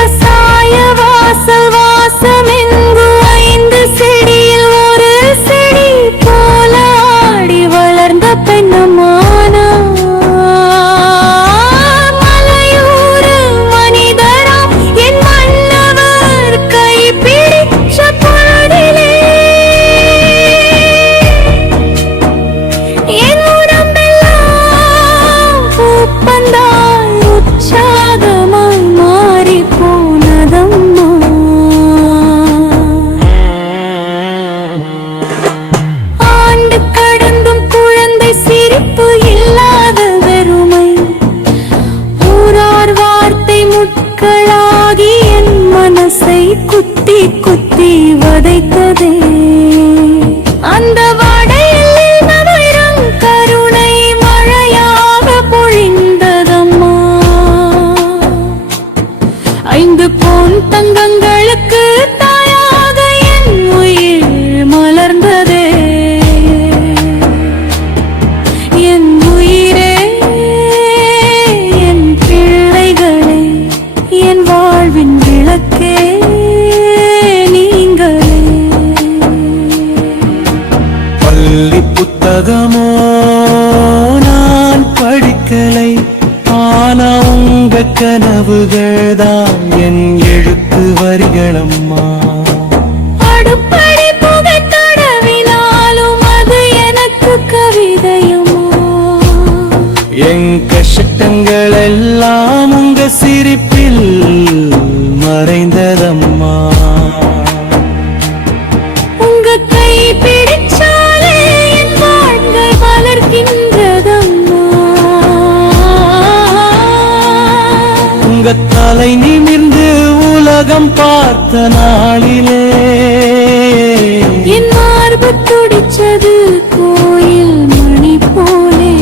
വ്യവസായ വാസവ புத்தகமோ நான் படிக்கலை. ஆனா உங்க கனவுகள் தான் என் எழுத்து வரிகளம்மா உங்க தலை நிமிர்ந்து உலகம் பார்த்த நாளிலே. என் மார்பு துடிச்சது கோயில் மணி போலே.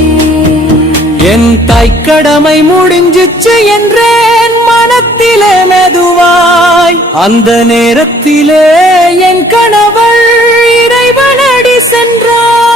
என் தாய்க்கடமை முடிஞ்சிச்சு என்றேன் மனத்திலே மெதுவாய். அந்த நேரத்திலே என் கணவள் இறைவனடி சென்றார்.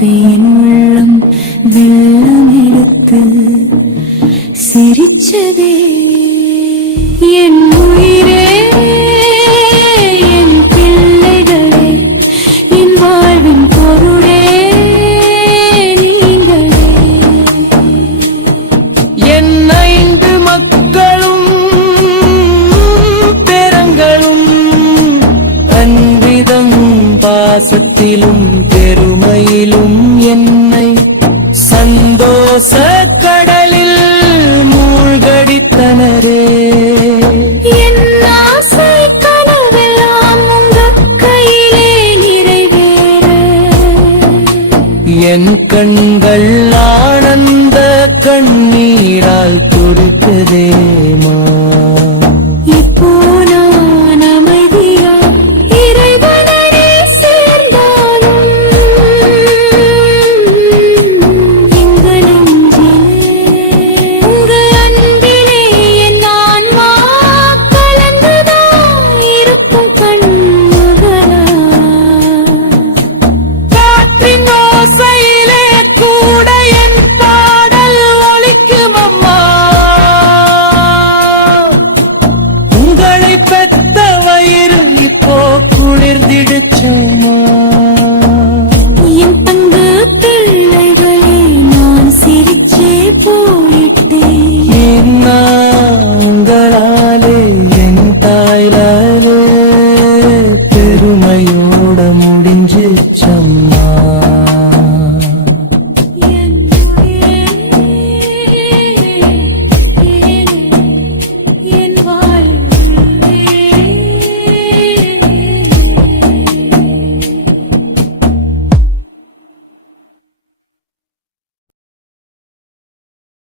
விட்டு என் உள்ளம் வெள்ளம் எடுத்து சிரிச்சதே. என் உயிரே என் பிள்ளைகளே என் வாழ்வின் பொருளே நீங்களே. என் ரோசக்கடலில் மூழ்கடித்தனரே. என் கண்கள் ஆனந்த கண்ணீரால் துடித்ததே மா